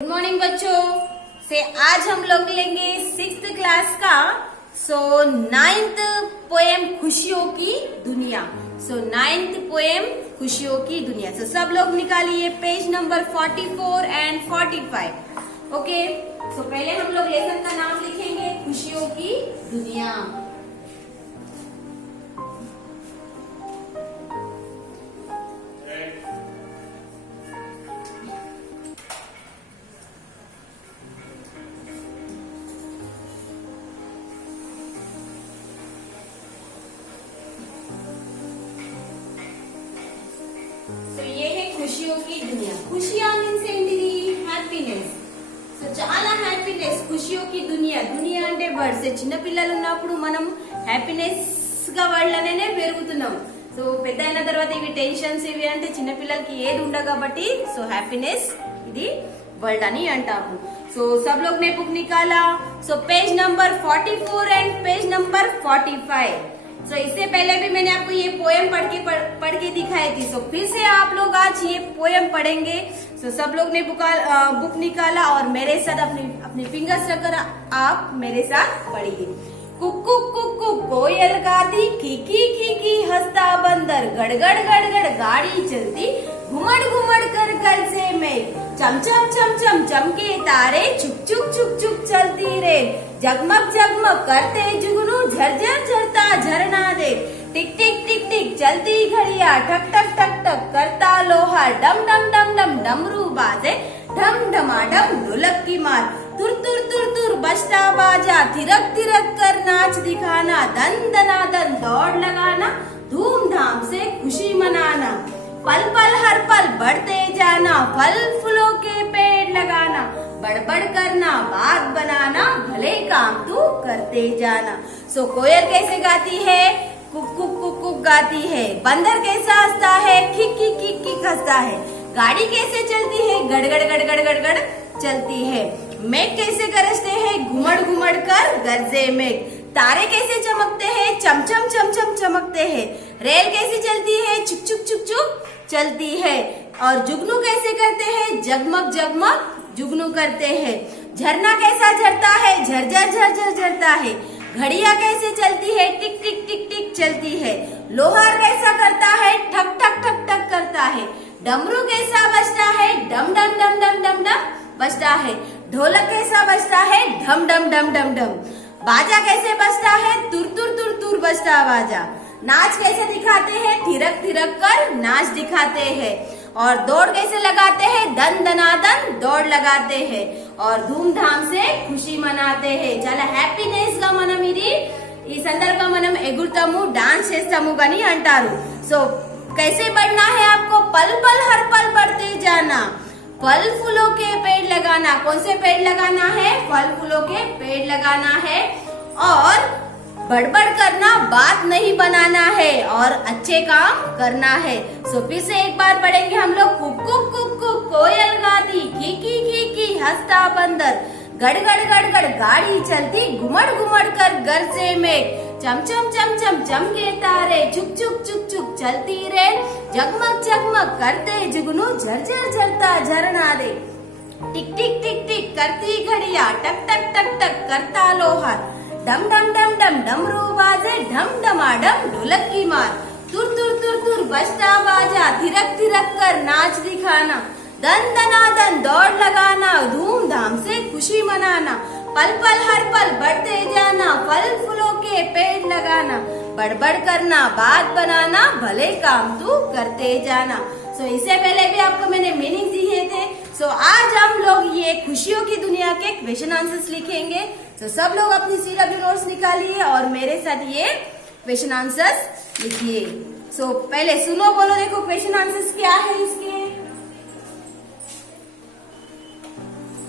Good morning बच्चों से आज हम लोग लेंगे 6th क्लास का 9th पोएम खुशियों की दुनिया। 9th पोएम खुशियों की दुनिया। सब लोग निकालिए पेज नंबर 44 एंड 45। ओके, पहले हम लोग लेसन का नाम लिखेंगे खुशियों की दुनिया। ये है खुशियों की दुनिया। खुशियां मीन्स ఏంటిది హ్యాపీనెస్। చాలా హ్యాపీనెస్ खुशियों की दुनिया। दुनिया అంటే వర్డ్స్। చిన్న పిల్లలు ఉన్నప్పుడు మనం హ్యాపీనెస్ గా వాళ్ళనే పెరుగుతున్నాం। పెద్ద అయిన తర్వాత ఇవి టెన్షన్స్ ఇవి అంటే చిన్న పిల్లలకి ఏది ఉండదు కాబట్టి హ్యాపీనెస్ ఇది वर्ड అని అంటాము। सब लोग ने बुक निकाला। Page number 44 and page number 45। इससे पहले भी मैंने आपको ये पोएम पढ़ के दिखाई थी। फिर से आप लोग आज ये पोएम पढ़ेंगे। सब लोग ने बुक निकाला और मेरे साथ अपने फिंगर्स रखकर आप मेरे साथ पढ़िए। कुकु कुकु कोयल गाती, खीकी खीकी हंसता बंदर, गड़गड़ गड़गड़ गाड़ी चलती, घुमड़ घुमड़ कर घर से मेघ, चम चम चम चम चमके तारे, छुक छुक छुक छुक चलती रेल, जगमग जगमग करते जुगनू, झरझर झरता झरना दे, टिक टिक टिक टिक चलती घड़िया, ठक ठक ठक ठक करता लोहा, डम डम डम डम डमरू बाजे, ढम ढमाढम ढोलक की मार, तुर तुर तुर तुर बजता बाजा, थिरक थिरक कर नाच दिखाना, धन धना धन दौड़ लगाना, धूमधाम से खुशी मनाना, पल पल हर पल बढ़ते जाना, फल फूलों के पेड़ लगाना, बड़बड़ करना बात बनाना, भले काम तू करते जाना। कोयल कैसे गाती है? कुक कुक कुक कुक गाती है। बंदर कैसा हंसता है? खिक खिक खिक खिक हंसता है। गाड़ी कैसे चलती है? गड़गड़ गड़गड़ गड़गड़ चलती है। मेघ कैसे गरजते हैं? घुमड़ घुमड़ कर गरजे मेघ। तारे कैसे चमकते हैं? चमचम चमचम चमकते हैं। रेल कैसे चलती है? चुक चुक चुक चुक चलती है। और जुगनू कैसे करते हैं? जगमग जगमग जुगनू करते हैं। झरना कैसा झरता है? झरझर झरझर झरता है। घड़िया कैसे चलती है? टिक टिक टिक टिक चलती है। लोहार कैसा करता है? ठक ठक ठक ठक करता है। डमरू कैसा बजता है? डम डम डम डम डम डम बजता है। ढोलक कैसा बजता है? ढम डम डम डम डम। बाजा कैसे बजता है? तुर तुर तुर तुर बजता बाजा। नाच कैसे दिखाते हैं? थिरक थिरक कर नाच दिखाते हैं। और दौड़ कैसे लगाते हैं? दन दनादन दौड़ लगाते हैं। और धूमधाम से खुशी मनाते हैं। చాలా హ్యాపీనెస్ గా మనం ఇది ఈ సందర్భంగా మనం ఎగురుతాము, డాన్స్ చేస్తాము అని అంటారు। कैसे बढ़ना है आपको? पल पल हर पल बढ़ते जाना, फल फूलों के पेड़ लगाना। कौन से पेड़ लगाना है? फल फूलों के पेड़ लगाना है। और बड़बड़ करना बात नहीं बनाना है और अच्छे काम करना है। फिर से एक बार पढ़ेंगे हम लोग। कुक कुक कुक कुक कोयल गाती, खीकी खीकी हंसता बंदर, गड़गड़ गड़गड़ गाड़ी चलती, घुमड़ घुमड़ कर घर से मेघ, चम चम चम चम चमके तारे, छुक छुक छुक छुक चलती रेल, जगमग जगमग करते जुगनू, झरझर झरता झरना दे, टिक टिक टिक टिक करती घड़िया, टक टक टक टक करता लोहा, डम डम डम डम डमरू बाजे, ढम ढमाढम ढोलक की मार, तुर तुर तुर तुर बजता बाजा, थिरक थिरक कर नाच दिखाना, दन दना दन दौड़ लगाना, धूमधाम से खुशी मनाना, पल पल हर पल बढ़ते जाना, फल फूलों के पेड़ लगाना, बड़बड़ करना बात बनाना, भले काम तू करते जाना। इससे पहले भी आपको मैंने मीनिंग दिए थे। आज हम लोग ये खुशियों की दुनिया के क्वेश्चन आंसर्स लिखेंगे। सब लोग अपनी सीरप नोट्स निकालिए और मेरे साथ ये क्वेश्चन आंसर्स लिखिए। पहले सुनो बोलो, देखो क्वेश्चन आंसर्स क्या है इसके।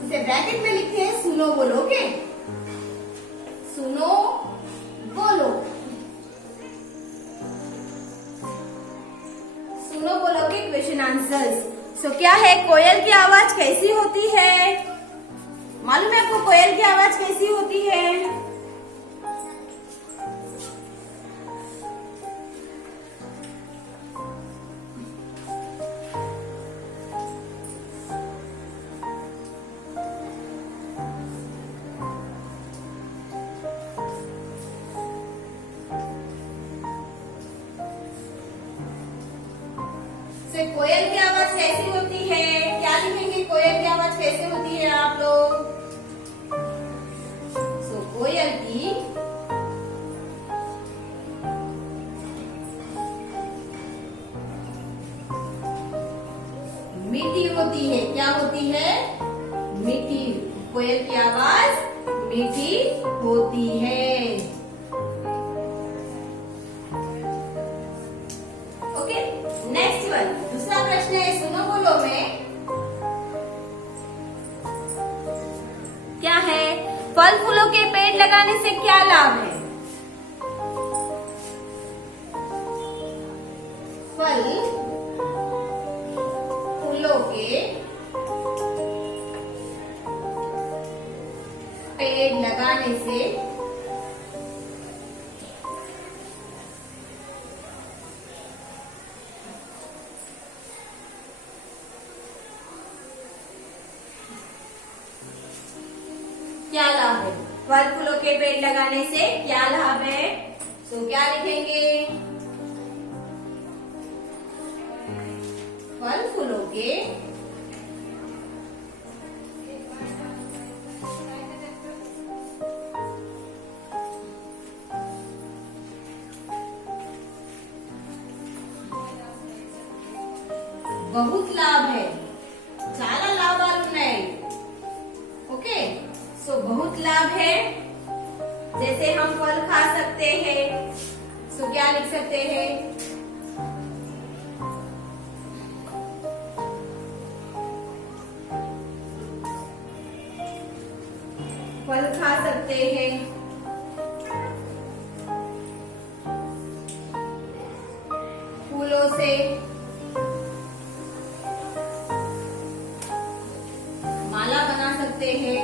इसे ब्रैकेट में लिखते हैं, सुनो बोलो। ओके, सुनो बोलो, सुनो बोलो के क्वेश्चन आंसर्स। क्या है? कोयल की आवाज कैसी होती है? मालूम है आपको कोयल की आवाज कैसी होती है? से कोयल की आवाज कैसी होती है? क्या लिखेंगे? कोयल की आवाज कैसे होती है आप लोग? सो कोयल की मीठी होती है। क्या होती है? मीठी। कोयल की आवाज मीठी होती है। Okay, next one. दूसरा प्रश्न है, सुनो बोलो में क्या है? फल फूलों के पेड़ लगाने से क्या लाभ है? फल फूलों के पेड़ लगाने से क्या लाभ है? फल फूलों के पेड़ लगाने से क्या लाभ है? तो क्या लिखेंगे? फल फूलों के बहुत लाभ है। చాలా లాభాలు ఉన్నాయి। ओके, सो बहुत लाभ है। जैसे हम फल खा सकते हैं, सो क्या लिख सकते हैं? फल खा सकते हैं, फूलों से माला बना सकते हैं,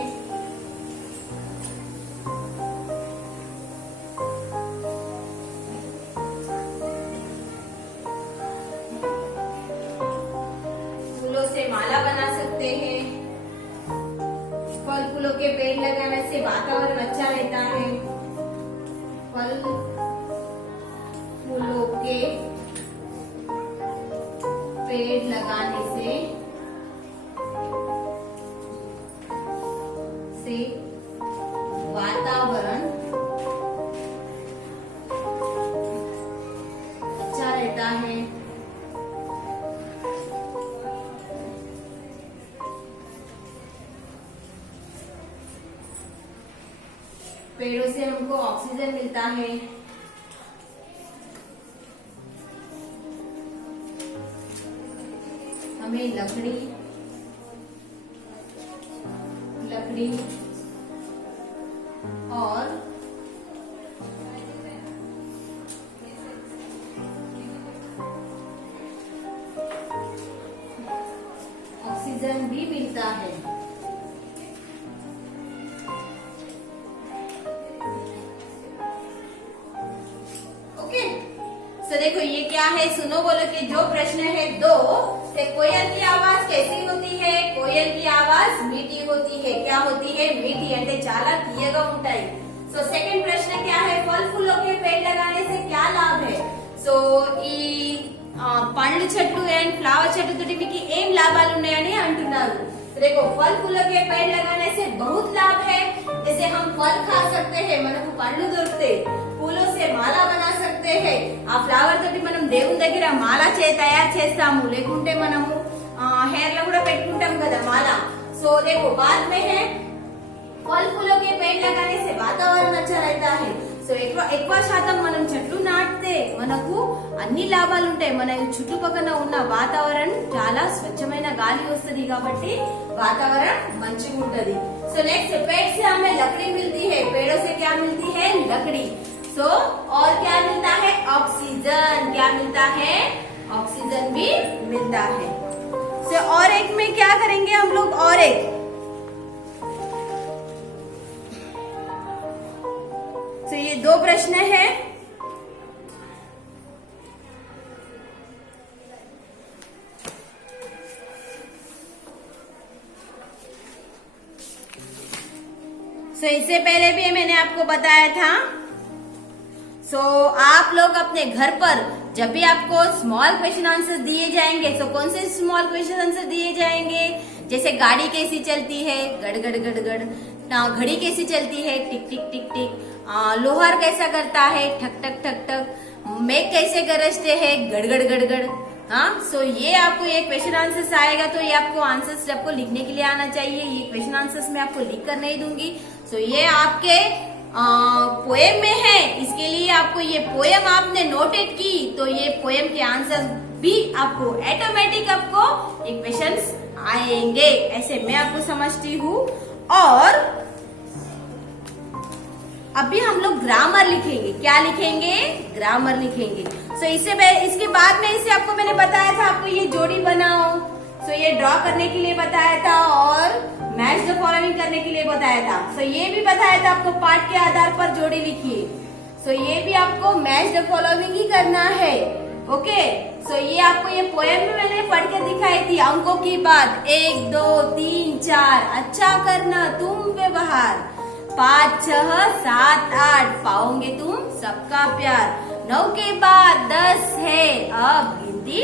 फूलों से माला बना सकते हैं। फल फूलों के पेड़ लगाने से वातावरण अच्छा रहता है। फल फूलों के पेड़ लगाने से वातावरण अच्छा रहता है। पेड़ों से हमको ऑक्सीजन मिलता है। हमें लकड़ी और ऑक्सीजन भी मिलता है। ओके, सो देखो ये क्या है? सुनो बोलो कि जो प्रश्न है 2 से कोयल की आवाज कैसी होती है? कोयल की आवाज मीठी होती है। क्या होती है? मीठी అంటే చాలా తీయగా ఉంటాయి। సో సెకండ్ ప్రశ్న क्या है? फल फूलों के पेड़ लगाने से क्या लाभ है? సో ఈ పండ్ల చెట్టు అండ్ ఫ్లవర్ చెట్టు తోటి మీకు ఏం లాభాలు ఉన్నాయని అంటున్నారు। देखो फल फूलों के पेड़ लगाने से बहुत लाभ है। जैसे हम फल खा सकते हैं, మనకు పండ్లు దొరుకుతాయి। పూలో से మాల బనా सकते हैं। ఆ ఫ్లవర్ తోటి మనం దేవుని దగ్గర మాల తయారు చేస్తాము, లేకుంటే మనము హెయిర్ లో కూడా పెట్టుకుంటాం కదా మాల। సో देखो बाद में है फल फूलों के पेड़ लगाने से वातावरण अच्छा रहता है। సో ఎక్కువ శాతం మనం చెట్లు నాటితే మనకు అన్ని లాభాలు ఉంటాయి। మన చుట్టుపక్కల ఉన్న వాతావరణం చాలా స్వచ్ఛమైన గాలి వస్తుంది కాబట్టి वातावरण మంచిగా ఉంటది। సో नेक्स्ट, पेड़ से हमें लकड़ी मिलती है। पेड़ों से क्या मिलती है? लकड़ी। सो और क्या मिलता है? ऑक्सीजन। क्या मिलता है? ऑक्सीजन भी मिलता है। सो और एक में क्या करेंगे हम लोग? और एक तो ये 2 प्रश्न है। सो इससे पहले भी मैंने आपको बताया था। सो आप लोग अपने घर पर जब भी आपको स्मॉल क्वेश्चन आंसर दिए जाएंगे तो कौन से स्मॉल क्वेश्चन आंसर दिए जाएंगे, जैसे गाड़ी कैसी चलती है, गड़ गड़ गड़ गड़, घड़ी कैसी चलती है, टिक टिक टिक टिक, लोहार कैसा करता है, ठक ठक ठक ठक, मेघ कैसे गरजते हैं, गड़ गड़ गड़ गड़। हाँ, सो ये आपको ये क्वेश्चन आंसर्स आएगा, तो ये आपको आंसर्स आपको लिखने के लिए आना चाहिए। ये क्वेश्चन आंसर्स मैं आपको लिख कर नहीं दूंगी। सो ये आपके पोएम में है, इसके लिए आपको ये पोएम आपने नोटेड की तो ये पोएम के आंसर भी आपको ऑटोमेटिक आपको ये क्वेश्चंस आएंगे, ऐसे मैं आपको समझती हूँ। और अभी हम लोग ग्रामर लिखेंगे। क्या लिखेंगे? ग्रामर लिखेंगे। सो इसके बाद में इसे आपको मैंने बताया था, आपको ये जोड़ी बनाओ, सो ये ड्रॉ करने के लिए बताया था और मैच द फॉलोइंग करने के लिए बताया था। सो ये भी बताया था आपको पाठ के आधार पर जोड़ी लिखिए। सो ये भी आपको मैच द फॉलोइंग ही करना है। ओके, सो ये आपको ये पोएम में मैंने पढ़ के दिखाई थी अंकों की बात। 1 2 3 4 अच्छा करना तुम व्यवहार, 5 6 7 8 पाओगे तुम सबका प्यार, 9 के बाद 10 है अब गिनती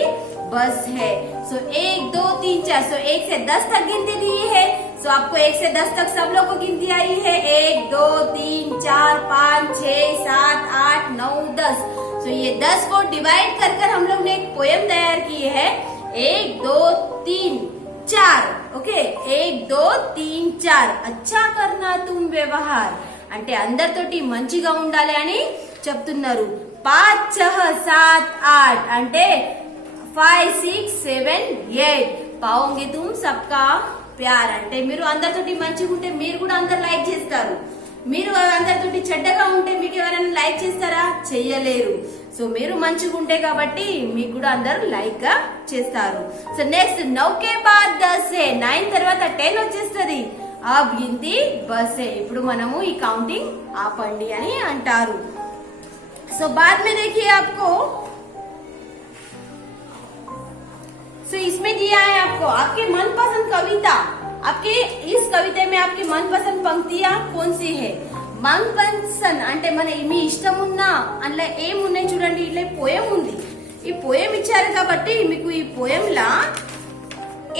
बस है। सो 1 2 3 4, सो 1 से 10 तक गिनती दी है। सो आपको 1 से 10 तक सब लोग को गिनती आई है। 1 2 3 4 5 6 7 8 9 10। सो ये 10 को डिवाइड कर कर हम लोग ने एक पोएम तैयार की है। 1 2 3 4, ఓకే 1 2 3 4 అచ్చా కర్నా తుమ్ వ్యవహార్ అంటే అందరితోటి మంచిగా ఉండాలి అని చెప్తున్నారు। 5 6 7 8 అంటే 5 6 7 8 పాओगे तुम सबका प्यार అంటే మీరు అందరితోటి మంచిగా ఉంటే మీరు కూడా అందరు లైక్ చేస్తారు। మీరు అందరితోటి చెడ్డగా ఉంటే మీకు ఎవరైనా లైక్ చేస్తారా? చెయ్యలేరు। సో మీరు మంచిగా ఉంటే కాబట్టి మీకు కూడా అందరు లైక్ గా చేస్తారు। సో నెక్స్ట్ 9 के बाद 10 है, 9 తర్వాత 10 వచ్చేస్తది। అబ్ గిनती बस है, ఇప్పుడు మనము ఈ కౌంటింగ్ ఆపండి అని అంటారు। సో बाद में देखिए आपको, सो इसमें दिया है आपको आपके मनपसंद कविता। आपके इस कविता में आपकी मनपसंद पंक्तियां कौन सी है? मनपसंद అంటే మన మీ ఇష్టం ఉన్న అందులో ఏమున్నాయి చూడండి, ఇట్లా పోయం ఉంది। ఈ పోయం ఇచ్చారు కాబట్టి మీకు ఈ పోయం లా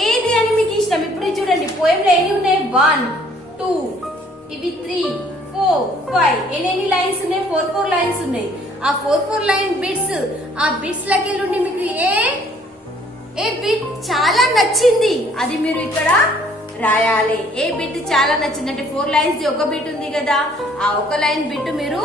ఏది అని మీకు ఇష్టం। ఇప్పుడు చూడండి పోయం లో ఎన్ని ఉన్నాయి? 1 2 ఇవి 3 4 5 ఎన్ని లైన్స్ ఉన్నాయి? 4 లైన్స్ ఉన్నాయి। ఆ 4 లైన్ బిట్స్, ఆ బిట్స్ లకి నుండి మీకు ఏ బిట్ చాలా నచ్చింది అది మీరు ఇక్కడ రాయాలి। ఏ బిట్ చాలా నచ్చింది అంటే 4 లైన్స్ ది ఒక బిట్ ఉంది కదా, ఆ ఒక లైన్ బిట్ మీరు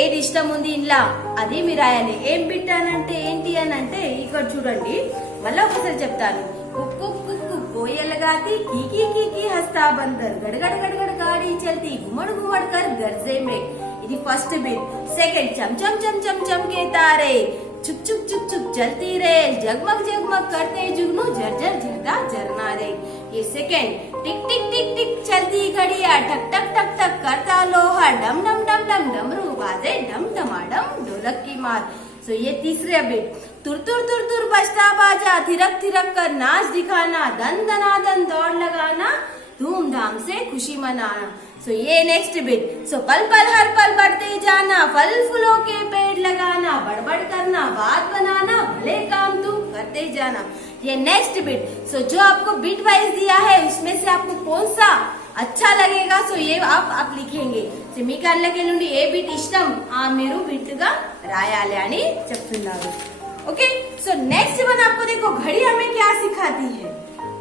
ఏది ఇష్టం ఉంది ఇంట్లో అది మీరు రాయాలి। ఏం బిట్ అనంటే ఏంటి అనంటే ఇక్కడ చూడండి, మళ్ళీ ఒకసారి చెప్తాను। కుక్కు కుక్కు కోయల్ గాతి కీకి కీకి హస్తా బందర్ గడగడ గడగడ గాడి చల్తి గుమ్మड़ గుమ్మड़ कर గర్జే మే, ఇది ఫస్ట్ బిట్। సెకండ్ చం చం చం చం చం के तारे चुप चुप चुप चुप चलती रेल जगमग जगमग करते जुगनू झरझर झरका झरना रे, ये सेकंड। टिक टिक टिक टिक चलती घड़िया ठक ठक ठक ठक करता लोहा डम डम डम डम डमरू बाजे डम डमाडम ढोलक की मार। सो ये तीसरे बिट। तुर तुर तुर तुर बजता बाजा थिरक थिरक कर नाच दिखाना, दन दनादन दौड़ लगाना, धूमधाम से खुशी मनाना। सो ये नेक्स्ट बिट। सो पल पल हर पल बढ़ते जाना, फल फूलों के पेड़ लगाना, बड़बड़ करना बात बनाना, भले काम तुम करते जाना, ये नेक्स्ट बिट। सो जो आपको बिट वाइज दिया है उसमें से आपको कौन सा अच्छा लगेगा सो ये आप लिखेंगे। సో మీకు అందులోకి నుండి ఏ బిట్ ఇష్టం ఆ మీరు బిట్ గా రాయాలి అని చెప్తున్నారు। ओके, सो नेक्स्ट वन आपको देखो घड़ी हमें क्या सिखाती है।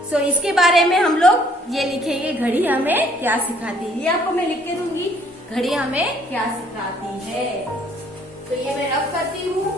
सो इसके बारे में हम लोग ये लिखेंगे, घड़ी हमें क्या सिखाती है। ये आपको मैं लिख के दूंगी, घड़ी हमें क्या सिखाती है। तो ये मैं रब करती हूँ।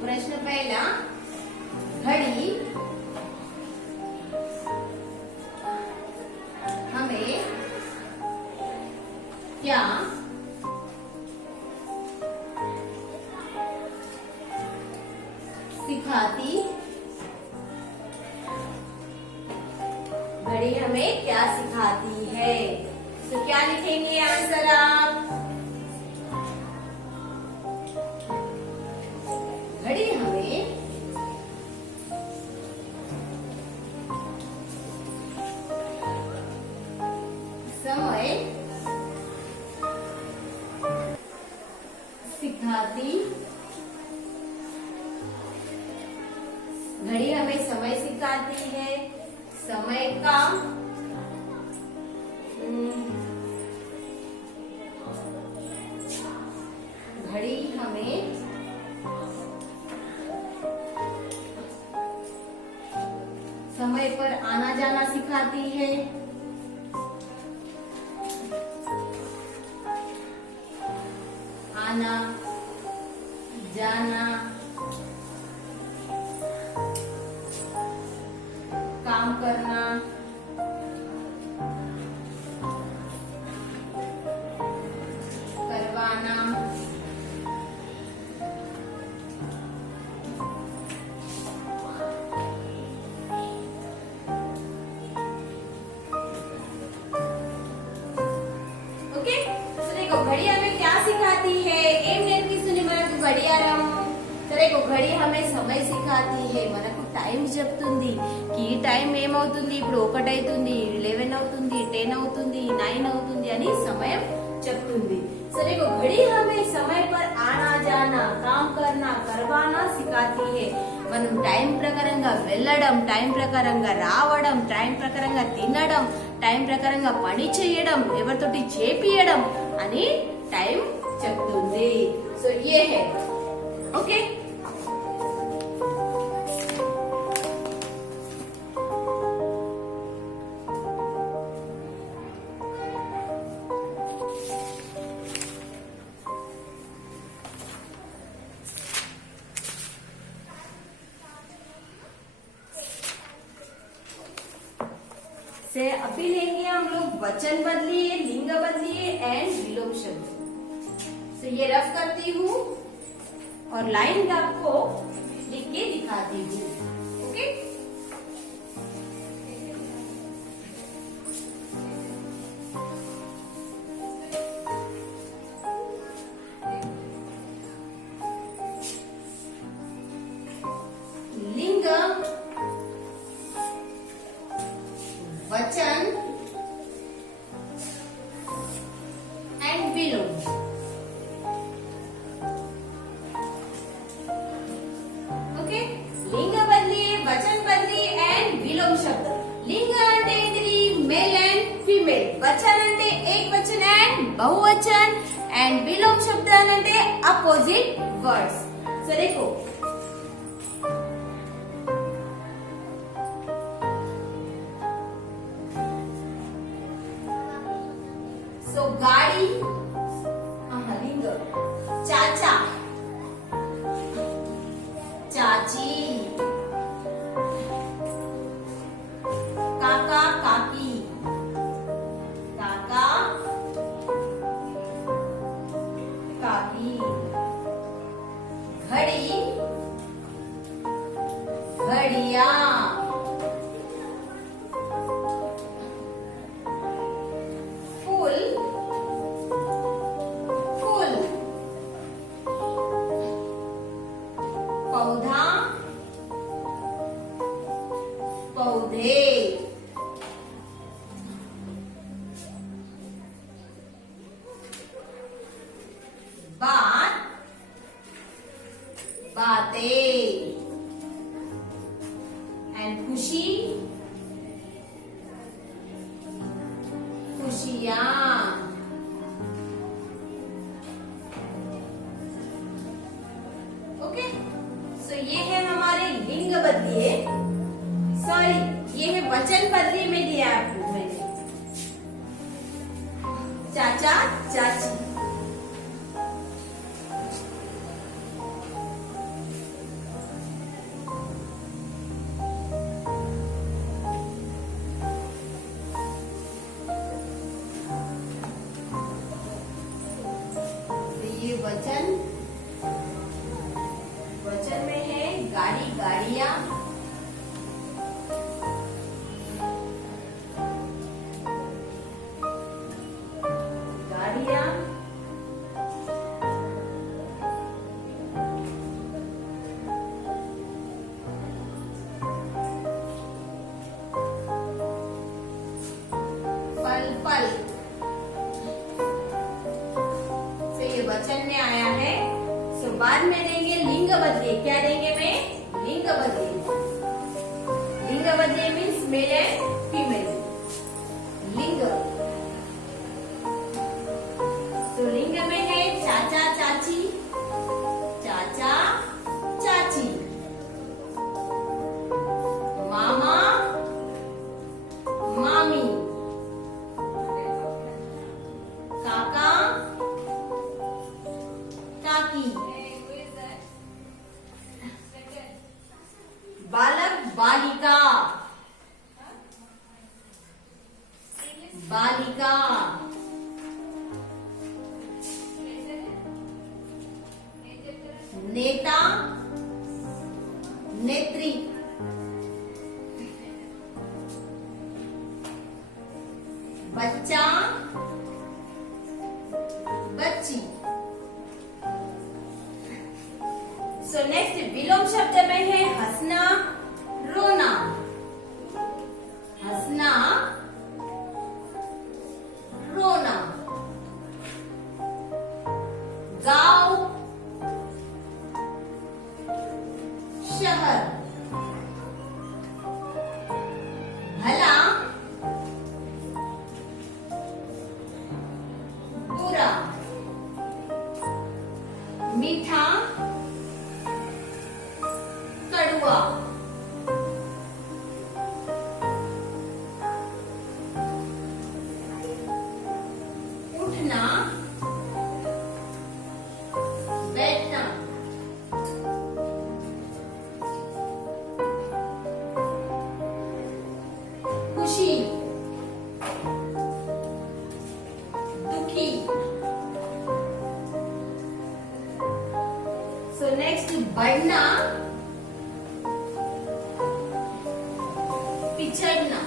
प्रश्न पहला, घड़ी हमें क्या घड़ी हमें क्या सिखाती है? तो क्या लिखेंगे आंसर आप? घड़ी हमें समय सिखाती, घड़ी हमें समय सिखाती है। समय का घड़ी हमें समय पर आना जाना सिखाती है। आना जाना, काम करना, करवाना, ओके। तो देखो घड़ी हमें क्या सिखाती है? एम నేర్పిస్తుంది మనకు గడియారం. సరే घड़ी हमें समय सिखाती है, మనకు టైం చెప్తుంది. ఈ టైం ఏమవుతుంది? ఇప్పుడు 1 అవుతుంది, 11 అవుతుంది, 10 అవుతుంది, 9 అవుతుంది అని సమయం చెప్తుంది. సరే घड़ी हमें समय पर आना जाना, काम करना, करवाना सिखाती है. మనం టైం ప్రకారంగా వెళ్ళడం, టైం ప్రకారంగా రావడం, టైం ప్రకారంగా తినడం, టైం ప్రకారంగా పని చేయడం, ఎవరితోటి చేపియడం అని టైం చెప్తుంది. సో ये है, ओके. से अभी लेंगे हम लोग वचन बदलिए, लिंग बदलिए एंड विलोम शब्द. तो ये रफ करती हूँ और लाइन आपको लिख के दिखाती हूँ, ओके. लिंग, वचन एंड विलोम. ओके. लिंग बदलिए, वचन बदलिए एंड विलोम शब्द. लिंग అంటే ఏంటిది? Male and female. వచన్ అంటే ఏకవచन అండ్ బహువచन అండ్ విలోम शब्द అంటే అపోజిట్ వర్డ్స్. సో देखो So गाड़ी, लिंग, चाचा, चाची, काका काकी, काका काकी, घड़ी घड़िया, फूल फूल, पौधा पौधे, बात बातें एंड खुशी खुशियां. ओके. सो ये है हमारे लिंग बदलिए, सॉरी ये है वचन बदलिए में दिया आपको मैंने. चाचा चाची, वचन, वचन में है गाड़ी गाड़िया, बाद में देंगे लिंग बदलिए। क्या देंगे मैं? लिंग बदलिए। लिंग बदलिए मीन्स मेल एंड फीमेल। लिंग, तो लिंग में है चाचा चाची, चाचा चाची, मामा मामी, काका काकी, बालक बालिका, बालिका, नेता नेत्री, बच्चा बच्ची। सो नेक्स्ट विलोम शब्द में है हंसना रोना, हंसना रोना, गांव शहर, भला बुरा, मीठा कड़वा, उठना बैठना, खुशी दुखी। सो नेक्स्ट बढ़ना पिछड़ना,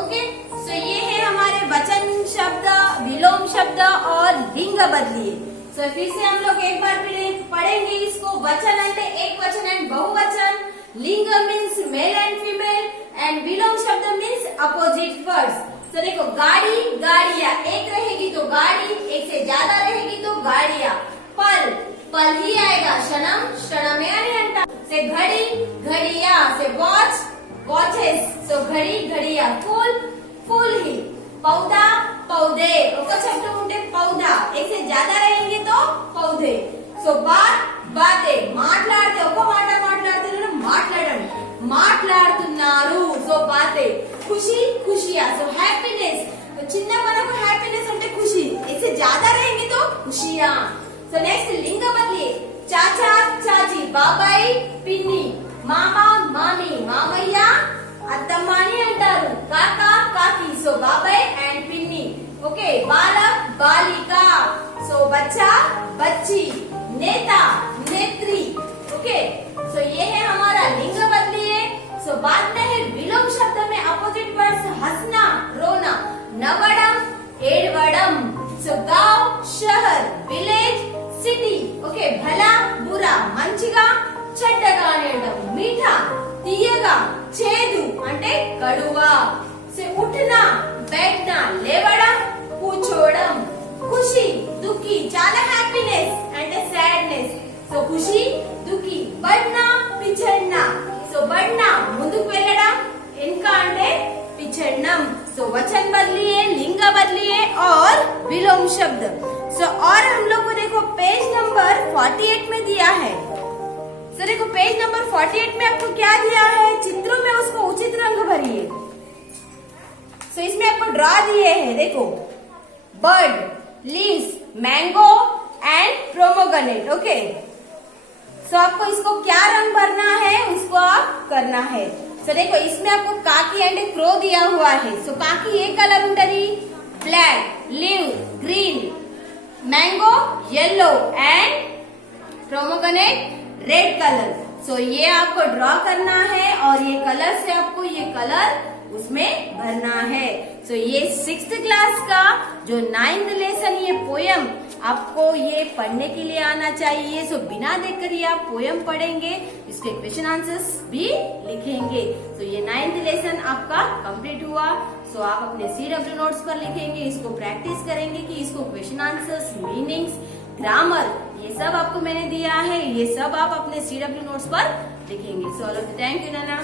ओके। सो ये है हमारे वचन शब्द, विलोम शब्द और लिंग बदलिए। सो फिर से हम लोग एक बार पढ़ेंगे इसको। वचन अंटे एक वचन and bahuvachan, ling means male and female and vilom shabd means opposite words. तो देखो गाड़ी गाड़ियां, एक रहेगी तो गाड़ी, एक से ज्यादा रहेगी तो गाड़ियां। पल पल ही आएगा, क्षणम क्षणम यानी घंटा। से घड़ी घड़िया, से वॉच वॉचेस, सो घड़ी घड़िया। फूल फूल ही, पौधा पौधे, ఒక చెట్టు ఉంటే పౌधा, एक से ज्यादा रहेंगे तो पौधे। सो बात बातें, మాట్లాడితే ఒక మాట మాట్లాడుతున్నారు మాట్లాడడం, మాట్లాడుతున్నారు సో బాతే। खुशी खुशियां, सो हैप्पीनेस, तो చిన్న మనకు హ్యాపీనెస్ అంటే खुशी, एक से ज्यादा रहेंगे तो खुशियां। सो नेक्स्ट लिंग बदलिए। चाचा चाची, బాబాయ్ పిన్ని, మామా మామి, మామయ్య అత్తమ్మ అని అంటారు, కాకా కాకి, సో బాబాయ్ అండ్ పిన్ని। ओके, बालक बालिका, सो बच्चा बच्ची, नेता नेत्री। ओके, सो ये है हमारा लिंग बदलिए। सो बाद में है विलोम शब्द में अपोजिट वर्ड्स हंसना रोना, नवड़म एडवड़म, सो गांव शहर, विलेज सिटी। ओके, भला बुरा, మంచిగా చెడ్డగా అనేయడం, మీఠా తీయగా, చేదు అంటే కడువా। से उठना बैठना, లేవడం కూర్చోవడం, खुशी दुखी, చాలా హ్యాపీనెస్ అంటే సాడ్నెస్, సో खुशी दुखी। बढ़ना पिछड़ना, సో बढ़ना ముందుకు వెళ్ళడం, వెనక అంటే पिछड़नम। सो वचन बदलिए, लिंग बदलिए और विलोम शब्द। सो और हम लोग को देखो पेज नंबर 48 में दिया है। सो देखो पेज नंबर 48 में आपको क्या दिया है? चित्रों में उसको उचित रंग भरिए। सो इसमें आपको ड्रा दिए हैं, देखो bird, leaves, mango and pomegranate. Okay, so आपको इसको क्या रंग भरना है उसको आप करना है। सो देखो इसमें आपको काकी एंड क्रो दिया हुआ है। सो काकी ये कलर ఉంటది black, leave green, mango yellow and pomegranate red colour. So ये आपको ड्रॉ करना है और ये कलर से आपको ये कलर उसमें भरना है। सो ये 6th क्लास का जो 9th लेसन ये पोयम आपको ये पढ़ने के लिए आना चाहिए। सो बिना देखकर ये आप पोयम पढ़ेंगे, इसके क्वेश्चन आंसर्स भी लिखेंगे। सो ये 9th लेसन आपका कंप्लीट हुआ। सो आप अपने CW नोट्स पर लिखेंगे, इसको प्रैक्टिस करेंगे कि इसको क्वेश्चन आंसर्स, मीनिंग्स, ग्रामर ये सब आपको मैंने दिया है, ये सब आप अपने CW नोट्स पर लिखेंगे। So all of you, thank you Nana.